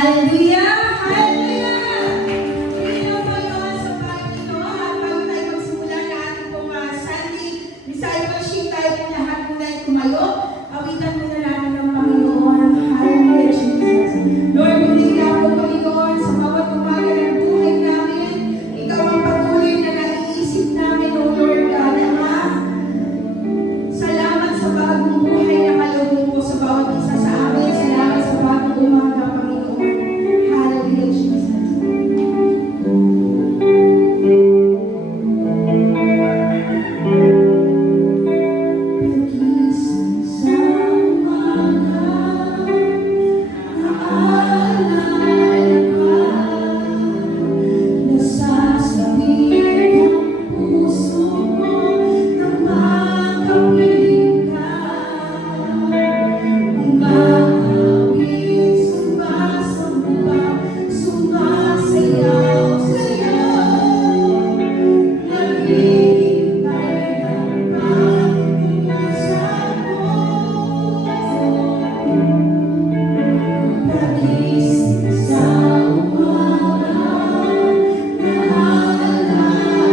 Hallelujah! Hallelujah! Panginoon po yun sa pagkino at bago tayo magsimula na ating pong Sunday discipleship, tayo po lahat muna ay tumayo. Awitan muna natin ng Panginoon. Hallelujah, Jesus. Lord, hindi na po Panginoon sa bawat umaga ng buhay namin. Ikaw ang patuloy na naiisip namin, O Lord God, Ama. Salamat sa bagong buhay na kaloob mo sa bawat isa sa amin. Salamat sa bagong umaga, Panginoon. Hallelujah, Jesus. Pagising sa umaga, naalala ka, nasasabik ang puso mo na makapiling ka. Umawit, sumasamba, sumasayaw sa'yo, naghihintay ng pag-uusap mo. Pagising sa umaga, naalala ka,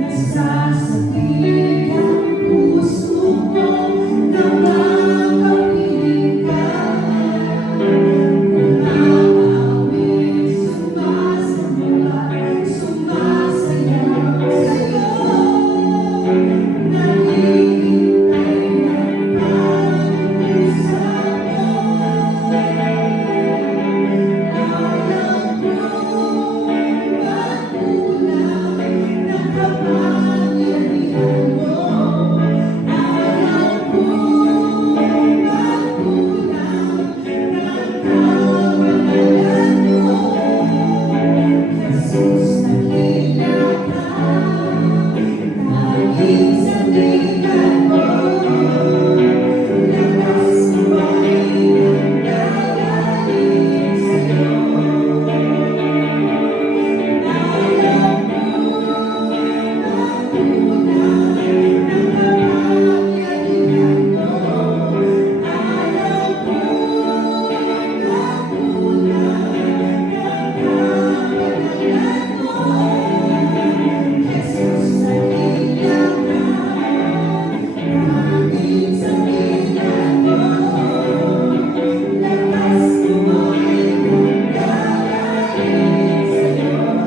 nasasabik ang puso mo na makapiling ka. Umawit, sumasamba, sumasayaw sa'yo, naghihintay ng pag-uusap mo. Alam ko magkulang ng kapangyarihan mo. Alam ko magkulang ng kamalayan mo. Jesus, nakita ka, tanging sandigan mo. Lakas buhay ng gagaling sa'yo. Alam ko magkulang ng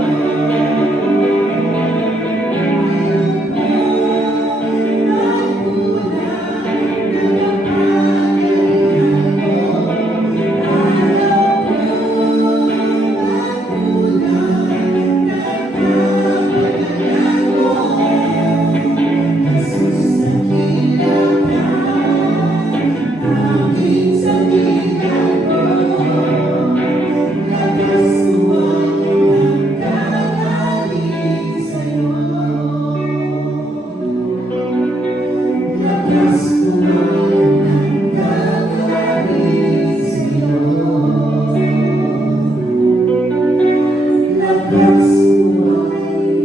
kapangyarihan mo. Alam ko magkulang ng kamalayan mo. Jesus, nakita ka, tanging sandigan mo. Lakas buhay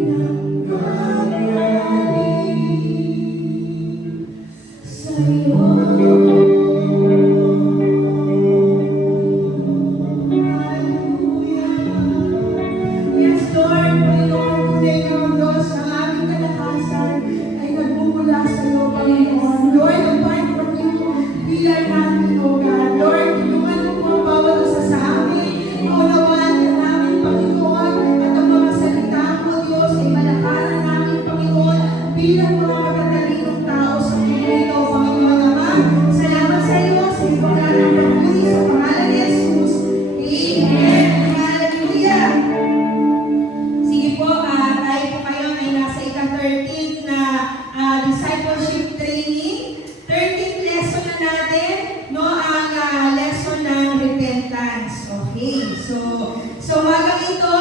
ng gagaling sa'yo. Yes, Lord, Panginoon, tunay na ang Diyos, ang aming kalakasan ay nagmumula sa iyo, Panginoon. Lord, apart from you, bilang namin, O God. Lord, tulungan mo po ang bawat isa sa amin. Maunawaan ka namin, Panginoon, at ang mga salita mo, Diyos, ay malakaran namin, Panginoon, bilang mga matatalinong tao sa mundo ito, Panginoon Ama. Salamat sa iyo, sa iyong pangalan ng pagpuli, sa pangalan ni Jesus. Amen. Hallelujah. Sige po, tayo po ngayon ay nasa ika-13th na discipleship training. 13th lesson na natin, no, ang lesson ng repentance. Okay, so umagang ito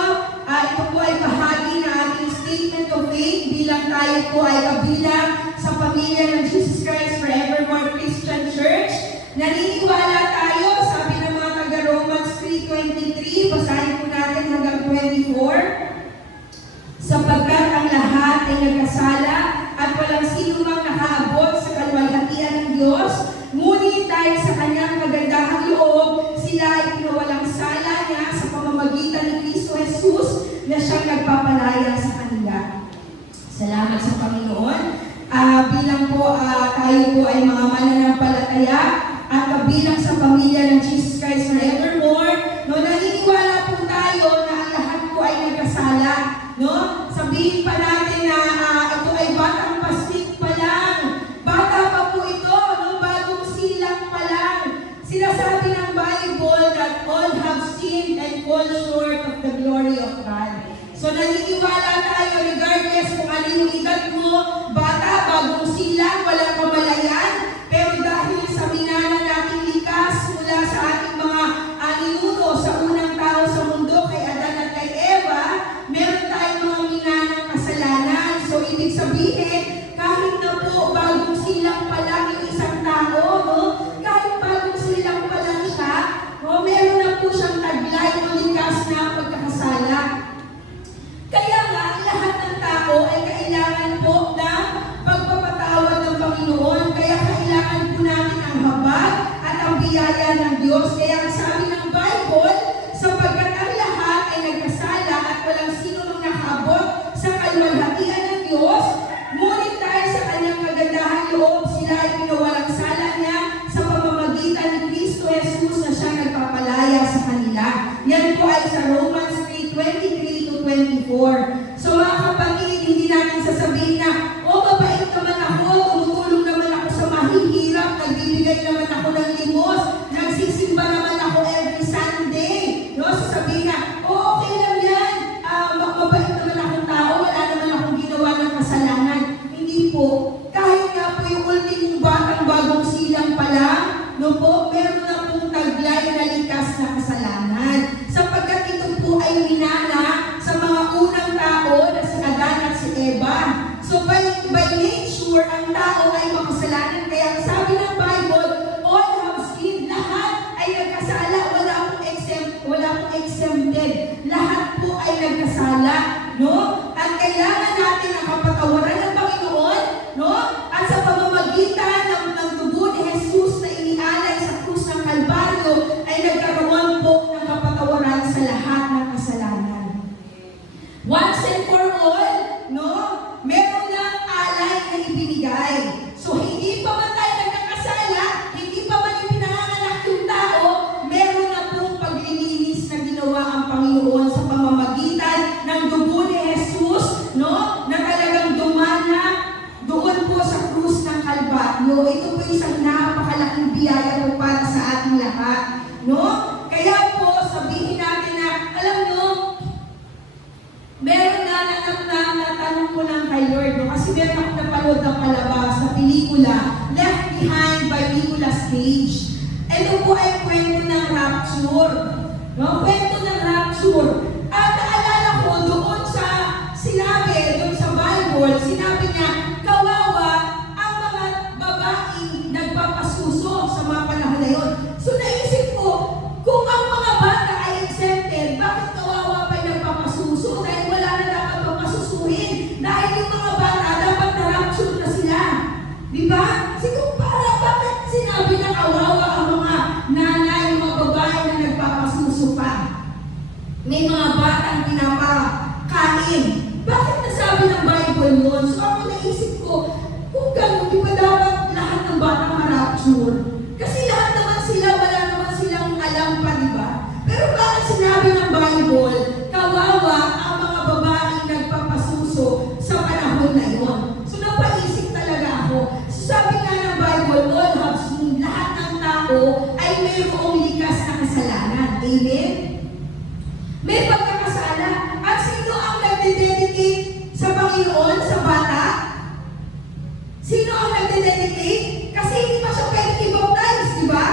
po ay bahagi ng ating statement of faith bilang tayo po ay kabilang sa pamilya ng Jesus Christ Forevermore Christian Church. Naniniwala tayo, sabi ng mga taga-Romans 3:23, basahin po natin hanggang 24. Sapagkat ang lahat ay nagkasala at walang sino mang nakaabot sa kalwalhatian ng Diyos, ngunit dahil sa kanyang magandahang loob, at kabilang sa pamilya ng Jesus Christ forevermore. No, naniniwala po tayo na ang lahat po ay nagkasala. No? Sabihin pa natin na ito ay batang pastik pa lang. Bata pa po ito, no? Bagong silang pa lang. Sinasabi ng Bible that all have sinned and fall short of the glory of God. So naniniwala tayo regardless kung ano yung edad mo, bata, bagong silang, walang kamalayan, pero dahil sa minana nating likas mula sa ating mga ninuno sa unang tao sa mundo, kay Adan at kay Eva, meron tayong mga minanang kasalanan. So ibig sabihin, kahit na po bagong silang pa lang yung isang tao, no? Kahit bagong silang pa lang siya, no? Meron na po siyang taglay o likas na pagkakasala. Kaya nga, lahat ng tao ay kailangan po ng pagpapatawad ng Panginoon. Kaya kailangan po natin ang habag at ang biyaya ng Diyos. Kaya ang sabi ng Bible, sapagkat ang lahat ay nagkasala at walang sino mang nakaabot sa kalwalhatian ng Diyos, ngunit dahil sa kanyang kagandahan loob, sila ay pinawalang sala niya sa pamamagitan ni Kristo Jesus na siya nagpapalaya sa kanila. Yan po ay sa Romans 3:23-24. So mga kapatid, hindi natin sasabihin na, mabait naman ako, tumutulong naman ako sa mahihirap, nagbibigay naman ako ng limos, nagsisimba naman ako every Sunday. No? Sasabihin na, okay lang yan, mabait naman akong tao, wala naman akong ginawa ng kasalanan. Hindi po. Kahit nga po yung ultimong batang bagong silang pa lang, no po, meron na pong taglay na likas na kasalanan. Sapagkat ito po ay minana sa mga unang tao na si Adan at si Eva. So by nature, ang tao ay makasalanan. Kaya ang sabi ng Bible, all have sinned. Lahat ay nagkasala. Wala pong exempted. Lahat po ay nagkasala. No? At kailangan natin ang kapatawaran ng Panginoon. No? At sa pamamagitan ng dugo ni Jesus na inialay sa krus ng Kalbaryo, ay nagkaroon po ng kapatawaran sa lahat ng kasalanan. Once and for all, no? Meron lang alay na ibinigay. So, hindi pa man tayo nagkakasala, hindi pa man ipinanganak yung tao, meron na pong paglilinis na ginawa ang Panginoon sa pamamagitan ng dugo ni Jesus, no? Na talagang dumana doon po sa krus ng Kalbaryo. Ito po isang napakalaking biyaya po para sa ating lahat, no? Kaya po, sabihin natin na, alam nyo, meron na natanong ko lang kay Lord, no? Kasi meron akong napanood ng palabas na pelikula, Left Behind by Nicolas Cage. Ito po ay kwento ng rapture. No? Kwento ng rapture. At naalala ko doon sa sinabi, doon sa Bible, sinabi niya, kawawa ang mga babaeng nagpapasuso sa mga panahon na yun. So naisip ko, kung ang mga bata ay exempted, bakit kawawa pa yung nagpapasuso? Dahil wala na dapat papasusuhin. Dahil yung mga bata, dapat na-rapture na sila. Di ba? Siguro bakit sinabi na kawawa ang mga nanay, mga babae na nagpapasuso pa? May mga batang pinapakain. Bakit nasabi ng Bible yun? So ako naisip ko, kung gano'n, di ba dapat lahat ng batang ma-rapture? Kasi lahat naman sila, wala naman silang alam pa, di ba? Pero bakit sinabi ng Bible, kawawa ang mga babaeng nagpapasuso sa panahon na yun? So napaisip talaga ako. So sabi nga ng Bible, all have sinned, lahat ng tao ay mayroong likas na kasalanan. Amen? May pagkakasala. At sino ang nagde-dedicate sa Panginoon, sa bata? Sino ang nagde-dedicate? Kasi hindi pa siya pwede i-baptize, di ba?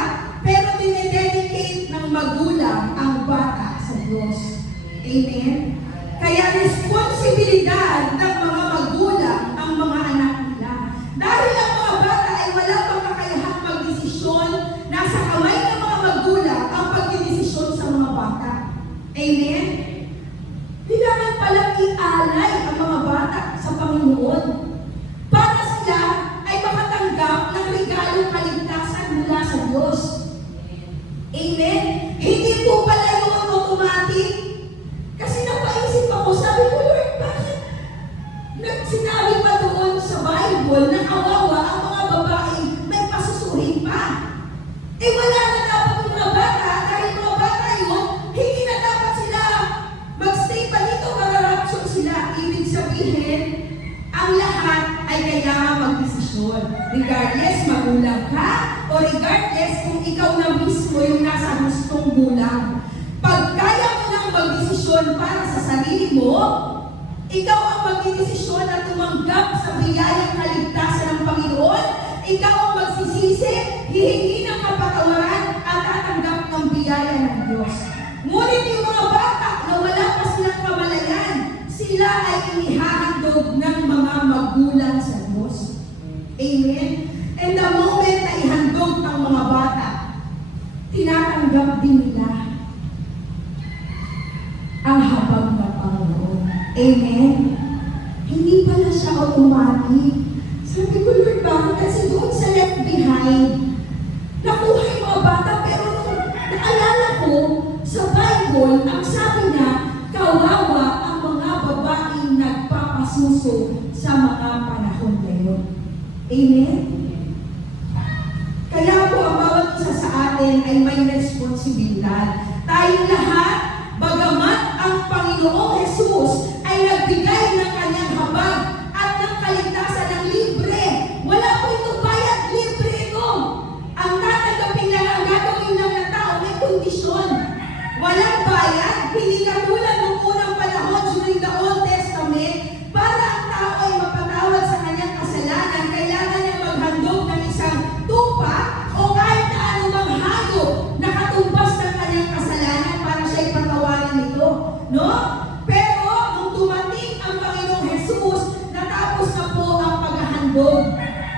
Pero dinededicate ng magulang ang bata sa Diyos. Amen? Kaya responsibilidad ng mga magulang ang mga anak nila. Dahil ang mga bata ay wala pang kakayahang magdesisyon, nasa kamay ng mga magulang ang pagdedesisyon sa mga bata. Amen? Kailangan palang i-alay ang mga bata sa Panginoon para sila ay makatanggap ng regalong kaligtasan mula sa Diyos. Amen? Hindi po pala yun automatic. Kasi napaisip ako, sabi ko, Lord, bakit? Sinabi pa doon sa Bible na kawawa ang mga babaeng may pasusuhin pa. Eh Regardless magulang ka, o regardless kung ikaw na mismo yung nasa gustong gulang. Pag kaya mo nang magdesisyon para sa sarili mo, ikaw ang magdesisyon na tumanggap sa biyayang kaligtasan ng Panginoon, ikaw ang magsisisi, hihingi ng kapatawaran at tatanggap ng biyaya ng Diyos. Ngunit yung mga bata na wala pa silang kamalayan, sila ay inihahandog ng mga magulang sa Diyos. Amen? And the moment na ihandog ang mga bata, tinatanggap din nila ang habag ng Panginoon. Amen? Hindi pala siya automatic. Sabi ko, Lord, bakit? Kasi doon sa left behind, nakuha yung mga bata, pero nung naalala ko, sa Bible, ang sabi na, kawawa ang mga babaeng nagpapasuso sa mga panahon na yun. Amen? Kaya po ang bawat isa sa atin ay may responsibilidad. Tayong lahat, bagamat ang Panginoong Jesus ay nagbigay ng kanyang habag at ng kaligtasan ng libre. Wala po ito bayad, libre ito. Ang tatanggapin lang, ang gagawin lang na tao, may kondisyon. Walang bayad, hindi katulad ng unang panahon during the Old Testament, para ang tao ay mapatawad sa kanyang kasalanan, kailangan niya maghandog ng isang tupa o kahit na anumang hayop na katumbas ng kanyang kasalanan para siya ipatawarin nito. No? Pero nung dumating ang Panginoong Jesus, natapos na po ang paghahandog.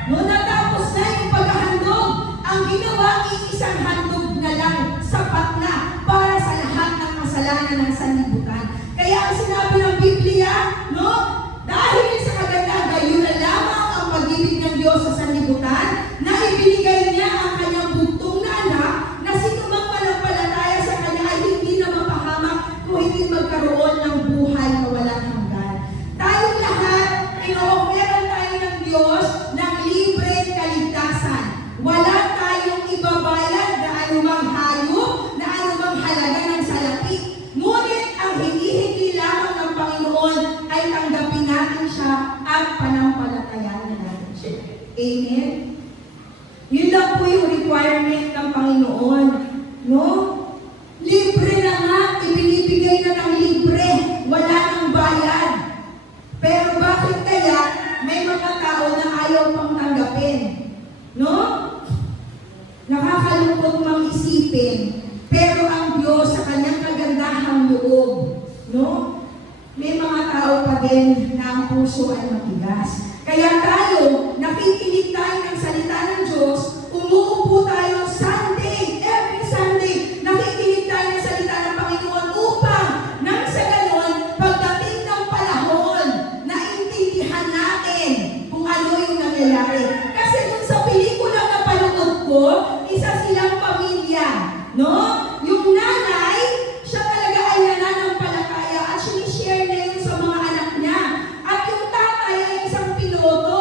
No, natapos na yung paghahandog. Ang ginawa ay isang handog na lang, sapat na para sa lahat ng kasalanan ng sanlibutan. Kaya ang sinabi ng Biblia, no, dahil sa kagandahan, yun na lamang ang pag-ibig ng Diyos sa sanlibutan, na ibinigay niya ang kanyang bugtong na anak, na sino mang manampalataya sa kanya ay hindi na mapahamak kung hindi magkaroon ng buhay na walang hanggan. Tayong lahat, ino-offeran tayo ng Diyos ng libre kaligtasan. Wala tayong ibabayad na anumang hayop, na anumang halaga ng salapi. Ngunit ang hindi lamang ng Panginoon ay tanggapin natin siya at panampalatayanan natin siya. Amen? Yun lang po yung requirement ng Panginoon. No? Libre na nga, ibinibigay na ng libre, wala nang bayad. Pero bakit kaya may mga tao na ayaw pang tanggapin? No? Nakakalungkot mang isipin, pero ang Diyos sa kanyang kagandahang loob, no? May mga tao pa din na ang puso ay matigas. Kaya tayo, nakikinig tayo ng salita ng Diyos, umuupo tayo Sunday, every Sunday, nakikinig tayo ng salita ng Panginoon upang nang sa ganon, pagdating ng panahon, naintindihan natin kung ano yung nangyayari. Kasi kung sa pelikula na panood ko, isa silang pamilya, no? Yung nanay, siya talaga ay nananampalataya at sinishare na yun sa mga anak niya. At yung tatay ay isang piloto.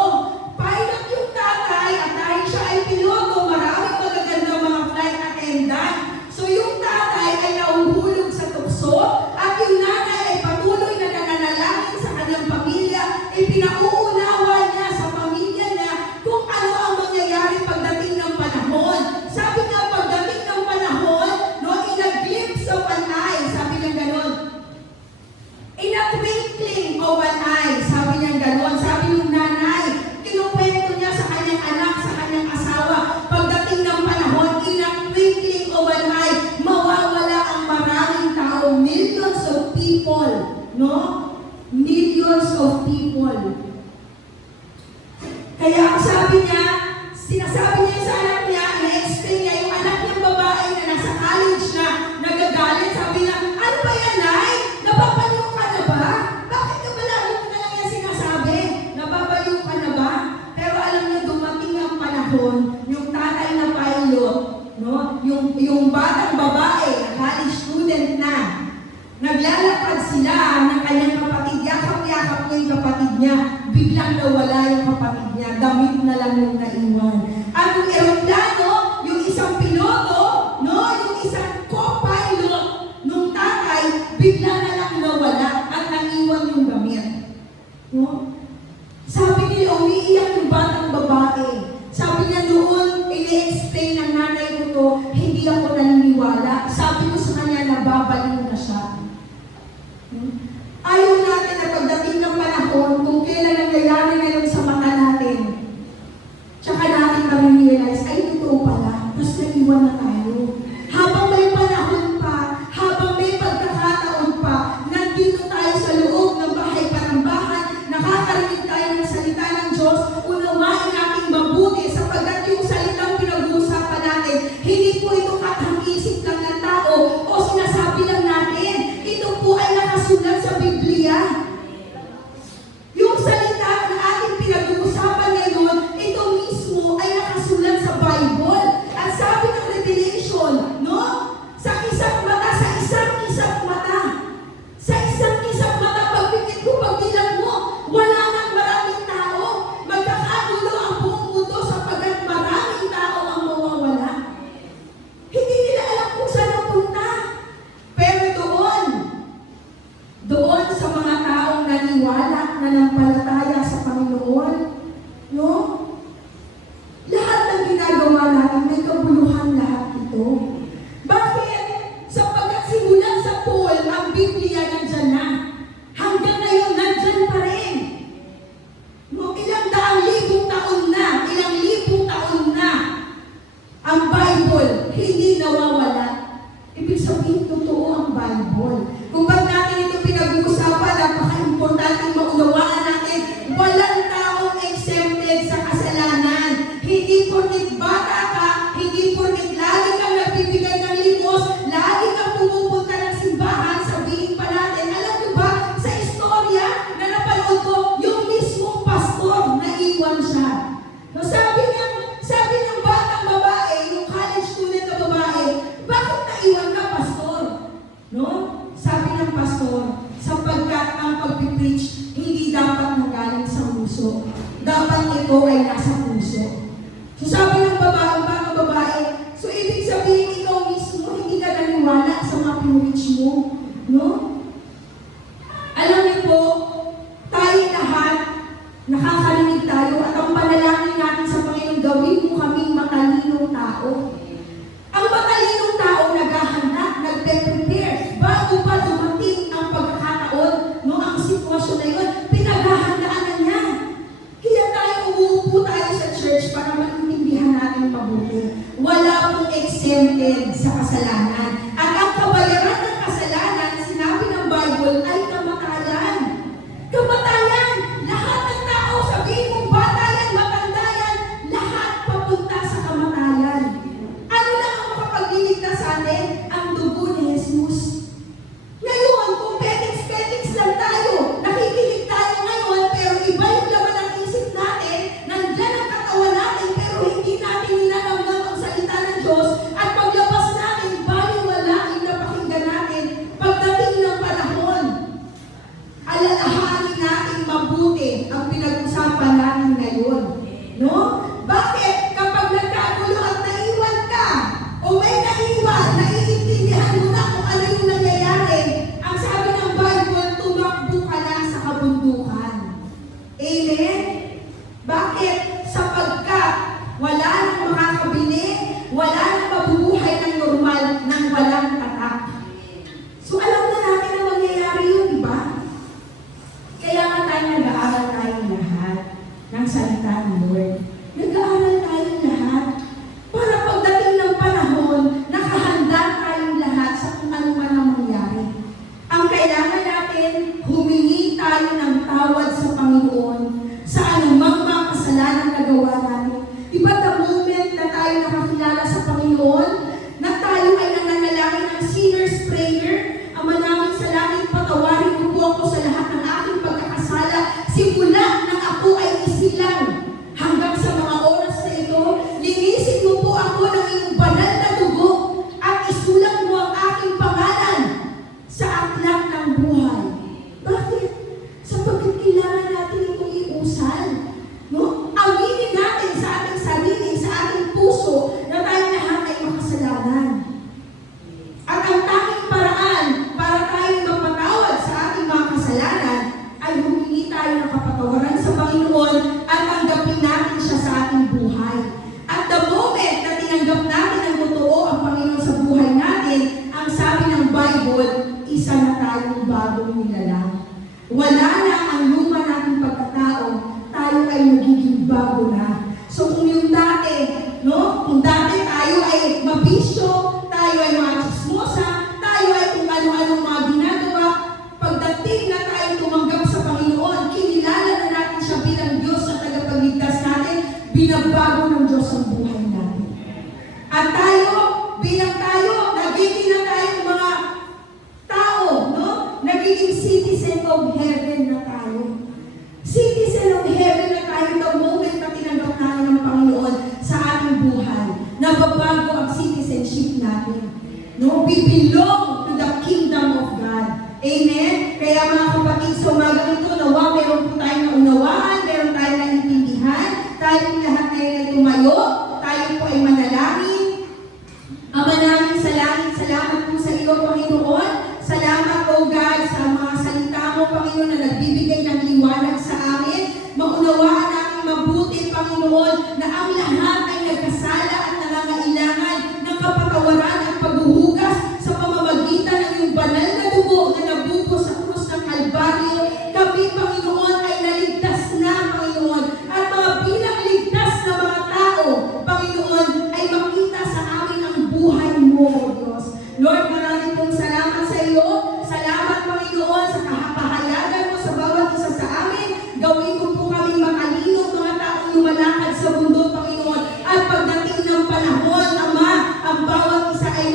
Pilot yung tatay at dahil siya ay piloto, maraming magagandang mga flight attendant. So yung tatay ay nauhulog sa tukso at yung nanay ay patuloy na nananalangin sa kanyang pamilya. Ipinauunawa niya sa pamilya niya kung ano ang mangyayari pagdating ng panahon. Sabi nga, pagdating ng panahon, no, in a glimpse of an eye, sabi niya ganon. In a twinkling of an eye, sabi niya ganon. Sabi ng nanay, kinukwento niya sa kanyang anak, sa kanyang asawa, pagdating ng panahon, in a twinkling of an eye, mawawala ang maraming tao, millions of people, no? Millions of people. Kaya ang sabi niya, sinasabi niya sa anak niya, na-explain niya yung anak niyang babae na nasa college na nagagalit. Sabi niya, ano ba yan, Nay? Napapaliw ka na ba? Bakit ka ba lagi mo na lang yan sinasabi? Napapaliw ka na ba? Pero alam niyo, dumating ang panahon, yung tatay na pilot, no? Yung batang babae, college student na, naglalakad sila ng kanyang kapatid, yakap-yakap niya yung kapatid niya, biglang nawala yung kapatid niya, damit na lang yung naiwan. At yung eroplano, yung isang piloto, no, yung isang co-pilot nung tatay, bigla na lang nawala at naiwan yung damit. No? Sabi nila, umiiyak yung batang babae. naniniwala. Sabi ko sa kanya, nababaliw na siya. Ayaw natin na pagdating ng panahon, kung kailan nangyayari ngayon sa mata natin, tsaka natin ma-realize, ay totoo pala, tapos naiwan na tayo. Habang may panahon pa, habang may pagkakataon pa, nandito tayo sa loob ng bahay panambahan, nakakarinig tayo ng salita ng Diyos, unawain natin mabuti sapagkat yung salitang pinag-uusapan natin, hindi po ito katang-isip lang ng tao o sinasabi lang natin. Ito po ay nakasulat sa Biblia. Yung salita na ating pinag-uusapan ngayon, ito mismo ay nakasulat sa Bible. At sabi ng Revelation, no? Sa isang mata, pagpikit ko, pagbilang mo, wala nang maraming tao. Magkakagulo ang buong mundo sapagkat maraming tao ang mawawala. Hindi nila alam kung saan napunta. Pero doon sa mga taong naniwala, nanampalataya sa Panginoon, no? Lahat ng ginagawa natin, may kabuluhan lahat ito. Bakit? Sapagkat simulan sa Paul, ang Biblia nandyan na. Hanggang ngayon, nandyan pa rin. No, ilang libong taon na, ang Bible, hindi nawawala. Ibig sabihin, totoo ang Bible. Kung ba't natin ito pinag-uusapan, napaka-importante maunawaan natin, walang taong exempted sa kasalanan. Hindi porket bata ka, hindi porket lagi kang nagbibigay ng limos, lagi kang pumupunta ng simbahan, sabihin pa natin, alam niyo ba, sa istorya na napanood ko, yung mismong pastor, naiwan siya. No, sabi ng batang babae, yung college student na babae, bakit naiwan ka, pastor? No? Sabi ng pastor, sapagkat ang pag-preach, hindi dapat nagaling sa puso. Dapat ito ay nasa puso. So sabi ng batang babae, so ibig sabihin ikaw mismo, hindi ka naniwala sa mga preach mo. No? Alam niyo po, tayo lahat, nakakarinig tayo at ang panalangin natin sa Panginoon, gawin mo kaming matalinong tao. Ang matalinong tao naghahanda, nagpe-prepare bago pa dumating ang pagkakataon, no, ang sitwasyon na yun, pinaghahandaan na niya. Kaya tayo umuupo tayo sa church para maintindihan natin mabuti. Wala pong exempted sa kasalanan. At ang kabayaran ng kasalanan, sinabi ng Bible, ay kamatayan. Kamatayan! Lahat ng tao, sabihin mong bata yan, matanda yan, lahat papunta sa kamatayan. Ano lang ang makapagligtas sa atin? Ang dugo ni Jesus. Ngayon, kung petiks lang tayo, nakikinig tayo ngayon, pero iba yung laman ng isip natin, nandyan ang katawan natin, pero hindi natin ninaramdam ang salita ng Diyos, at paglabas natin, naging citizen of heaven na tayo. Citizen of heaven na tayo the moment na tinanggap natin ng Panginoon sa ating buhay. Nababago ang citizenship natin. No, we belong to the kingdom of God. Amen? Kaya mga kapatid, sa umagang ito, nawa, meron po tayong naunawaan, meron tayong naintindihan, tayong lahat ngayon ay tumayo, tayo po ay manalangin. Ama namin sa langit, salamat po sa iyo, Panginoon. Salamat, O God, sa mga salita mo, Panginoon, na nagbibigay ng liwanag sa amin. Maunawaan namin mabuti, Panginoon, na ang lahat ay nagkasala at nangangailangan ng kapatawaran at paghuhugas sa pamamagitan ng iyong banal na dugo na nabuko sa krus ng Kalbaryo. Kami, Panginoon, ay naligtas na, Panginoon. At mga bilang ligtas na mga tao, Panginoon, ay makita sa amin ang buhay mo, O Diyos. Lord, maraming pong salamat sa iyo. Salamat, Panginoon, sa kahapahayagan mo sa bawat isa sa amin. Gawin mo po kaming matalino, mga taong lumalakad sa mundo, Panginoon. At pagdating ng panahon, Ama, ang bawat isa ay